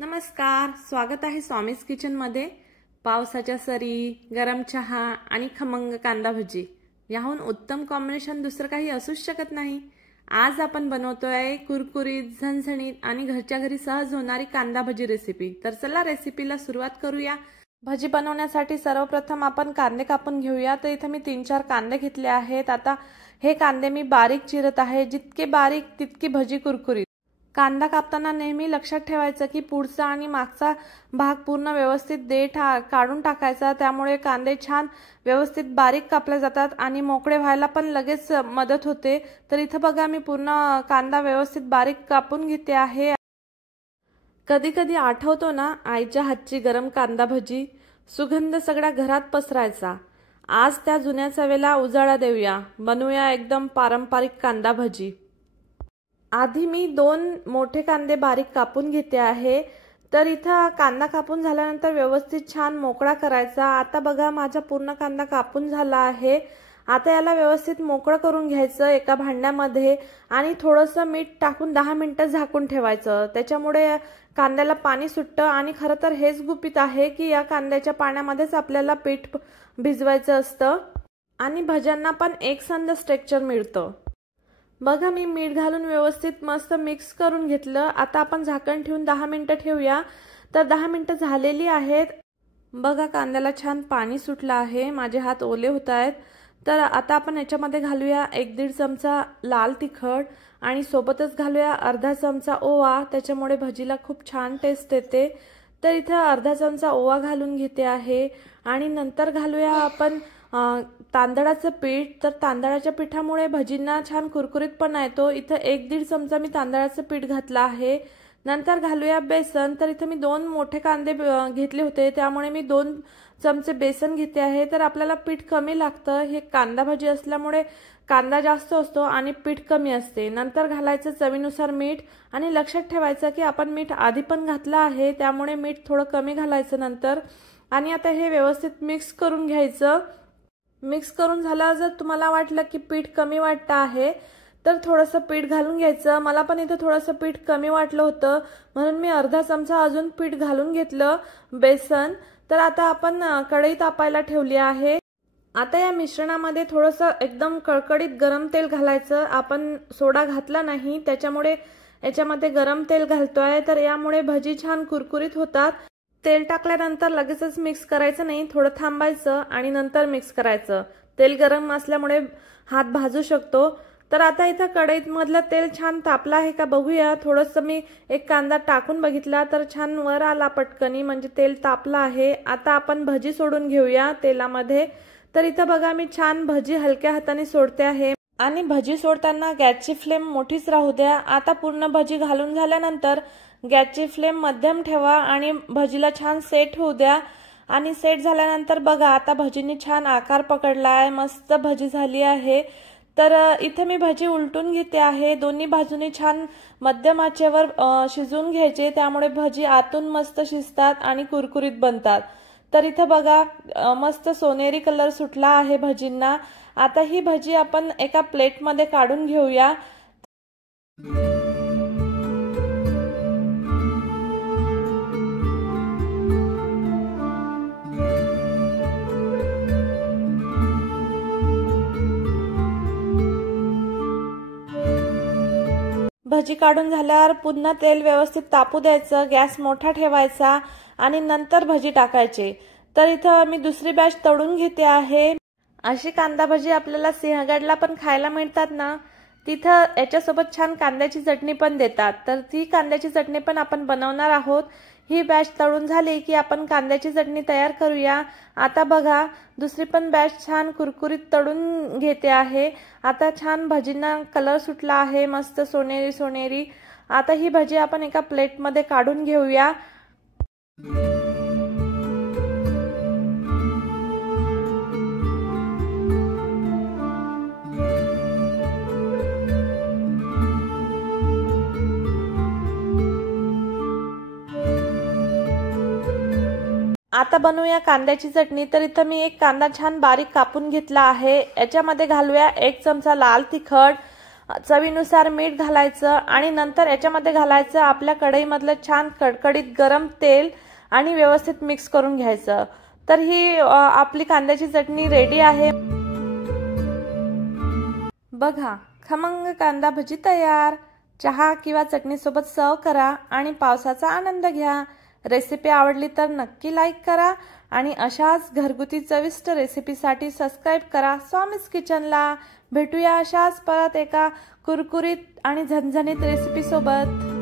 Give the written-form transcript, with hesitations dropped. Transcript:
नमस्कार, स्वागत आहे स्वामीज किचन मध्ये। पावसाच्या सरी, गरम चहा आणि खमंग कांदा भजी याहून उत्तम कॉम्बिनेशन दुसरं काही असूच शकत नाही। आज आपण बनवतोय कुरकुरीत, झणझणीत आणि घरच्या घरी सहज होणारी कांदा भजी रेसिपी। तर चला रेसिपीला सुरुवात करूया। भजी बनवण्यासाठी सर्वप्रथम आपण कांदे कापून घेऊया। तर इथे मी 3-4 कांदे घेतले आहेत। आता हे कांदे मी बारीक चिरत आहे। जितके बारीक तितकी भजी कुरकुरीत। कांदा कापताना नेहमी लक्षात ठेवायचं की पुढचा आणि मागचा भाग पूर्ण व्यवस्थित देठ काढून टाकायचा। त्यामुळे कांदे छान व्यवस्थित बारीक कापले जातात आणि मोकळे व्हायला पण लगेच मदत होते। तर इथे बघा मी पूर्ण कांदा व्यवस्थित बारीक कापून घेते आहे। कधी कधी आठवतो ना आईच्या हातची गरम कांदा भजी, सुगंध सगळ्या घरात पसरायचा। आज त्या जुन्या चवेला उजाळा देऊया, बनवूया एकदम पारंपरिक कांदा भजी। आधी मी 2 मोठे कांदे बारीक कापून घेते आहे। तर इथं कांदा कापून झाल्यानंतर व्यवस्थित छान मोकळा करायचा। आता बघा माझा पूर्ण कांदा कापून झाला आहे। आता याला व्यवस्थित मोकळं करून घ्यायचं एका भांड्यामध्ये आणि थोडंसं मीठ टाकून 10 मिनिटं झाकून ठेवायचं। त्याच्यामुळे कांद्याला पाणी सुटतं आणि खरं तर हेच गुपित आहे की या कांद्याच्या पाण्यामध्येच आपल्याला पीठ भिजवायचं असतं आणि भज्यांना पण एकसंध स्ट्रक्चर मिळतं। बघा मी मीठ घालून व्यवस्थित मस्त मिक्स करून घेतलं। आता आपण झाकण ठेवून 10 मिनिटं ठेवूया। तर 10 मिनिटं झालेली आहेत। बघा कांद्याला छान पाणी सुटलं आहे, माझे हात ओले होत आहेत। तर आता आपण याच्यामध्ये घालूया 1-1.5 चमचा लाल तिखट आणि सोबतच घालूया अर्धा चमचा ओवा। त्याच्यामुळे भजीला खूप छान टेस्ट येते। तर इथे अर्धा चमचा ओवा घालून घेते आहे आणि नंतर घालूया आपण तांदळाचं पीठ। तर तांदळाच्या पिठामुळे भजींना छान कुरकुरीतपणा येतो। इथे 1-1.5 चमचा मी तांदळाचं पीठ घातलं आहे। नंतर घालूया बेसन। तर इथे मी 2 मोठे कांदे घेतले होते, त्यामुळे मी 2 चमचे बेसन घेते आहे। तर आपल्याला पीठ कमी लागतं, हे कांदा भजी असल्यामुळे कांदा जास्त असतो आणि पीठ कमी असते। नंतर घालायचं चवीनुसार मीठ आणि लक्षात ठेवायचं की आपण मीठ आधी पण घातलं आहे, त्यामुळे मीठ थोडं कमी घालायचं नंतर। आणि आता हे व्यवस्थित मिक्स करून घ्यायचं। मिक्स करून झाला जर तुम्हाला वाटलं की पीठ कमी वाटतं आहे तर थोडंसं पीठ घालून घ्यायचं। मला पण इथे थोडंसं पीठ कमी वाटलं होतं म्हणून मी अर्धा चमचा अजून पीठ घालून घेतलं बेसन। तर आता आपण कढई तापायला ठेवली आहे। आता या मिश्रणामध्ये थोडंसं एकदम कळकळीत गरम तेल घालायचं। आपण सोडा घातला नाही, त्याच्यामुळे याच्यामध्ये गरम तेल घालतोय। तर यामुळे भजी छान कुरकुरीत होतात। तेल टाकल्यानंतर लगेचच मिक्स करायचं नाही, थोडं थांबायचं आणि नंतर मिक्स करायचं। तेल गरम असल्यामुळे हात भाजू शकतो। तर आता इथं कढईत मधलं तेल छान तापलं आहे का बघूया। थोडंसं मी एक कांदा टाकून बघितला तर छान वर आला पटकनी, म्हणजे तेल तापलं आहे। आता आपण भजी सोडून घेऊया तेलामध्ये। तर इथं बघा मी छान भजी हलक्या हाताने सोडते आहे आणि भजी सोडताना गॅसची फ्लेम मोठीच राहू द्या। आता पूर्ण भजी घालून झाल्यानंतर गॅसची फ्लेम मध्यम ठेवा आणि भजीला छान सेट होऊ द्या। आणि सेट झाल्यानंतर बघा आता भजींनी छान आकार पकडला आहे, मस्त भजी झाली आहे। तर इथे मी भजी उलटून घेते आहे। दोन्ही बाजूनी छान मध्यम आचेवर शिजवून घ्यायचे, त्यामुळे भजी आतून मस्त शिजतात आणि कुरकुरीत बनतात। तर इथे बघा मस्त सोनेरी कलर सुटला आहे भजींना। आता ही भजी आपण एका प्लेटमध्ये काढून घेऊया। भजी काढून झाल्यावर पुन्हा तेल व्यवस्थित तापू द्यायचं, गॅस मोठा ठेवायचा आणि नंतर भजी टाकायचे। तर इथं मी दुसरी बॅच तळून घेते आहे। अशी कांदा भजी आपल्याला सिंहगडला पण खायला मिळतात ना, तिथं याच्यासोबत छान कांद्याची चटणी पण देतात। तर ती कांद्याची चटणी पण आपण बनवणार आहोत। ही बॅच तळून झाली की आपण कांद्याची चटणी तयार करूया। आता बघा दुसरी पण बॅच छान कुरकुरीत तळून घेते आहे। आता छान भजींना कलर सुटला आहे, मस्त सोनेरी सोनेरी। आता ही भजी आपण एका प्लेटमध्ये काढून घेऊया। आता बनवूया कांद्याची चटणी। तर इथं मी एक कांदा छान बारीक कापून घेतला आहे। याच्यामध्ये घालूया 1 चमचा लाल तिखट चवीनुसार मीठ घालायचं आणि नंतर याच्यामध्ये घालायचं आपल्या कढईमधलं छान कडकडीत गरम तेल आणि व्यवस्थित मिक्स करून घ्यायचं। तर ही आपली कांद्याची चटणी रेडी आहे। बघा, खमंग कांदा भजी तयार। चहा किंवा चटणीसोबत सर्व करा आणि पावसाचा आनंद घ्या। रेसिपी आवडली तर नक्की लाईक करा आणि अशाच घरगुती चविष्ट रेसिपीसाठी सबस्क्राइब करा स्वामीज किचनला। भेटूया अशाच परत एका कुरकुरीत आणि झणझणीत रेसिपी सोबत।